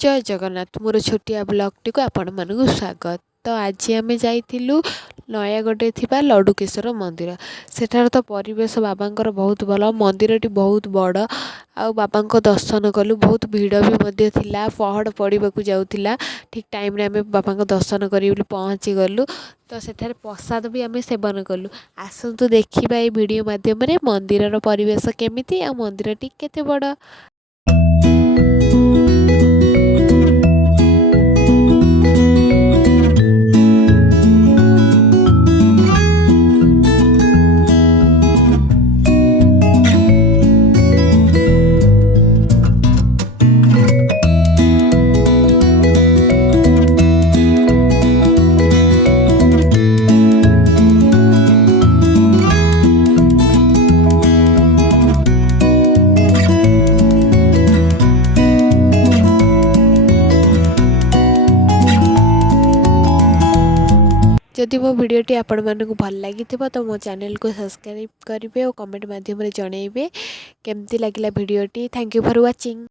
जय जगन्नाथ मोर छोटिया ब्लॉगटी को आपण मानक स्वागत। तो आज आम जाइलु नयागढ़ थिबा लड्डुकेश्वर मंदिर। सेठार तो परिवेश बाबांकर बहुत भल, मंदिरटी बहुत बड़। आ बाबा दर्शन कलु, बहुत भिड़ भी थिला, पहड़ पड़ा जाऊला। ठीक टाइम रे आम बाबा दर्शन करी पहुँची गलु। तो सेठारे प्रसाद भी आम सेवन कलु। आसतु देखा ये वीडियो माध्यम मंदिर परिवेश केमिति आ मंदिरटी केते बड़। जदि मो भिडियोटी आपण मानक भल लगी तो मो चैनल को सब्सक्राइब करेंगे और कमेंट माध्यम जनइबे केमती लगिला भिडियोटी। Thank you for watching.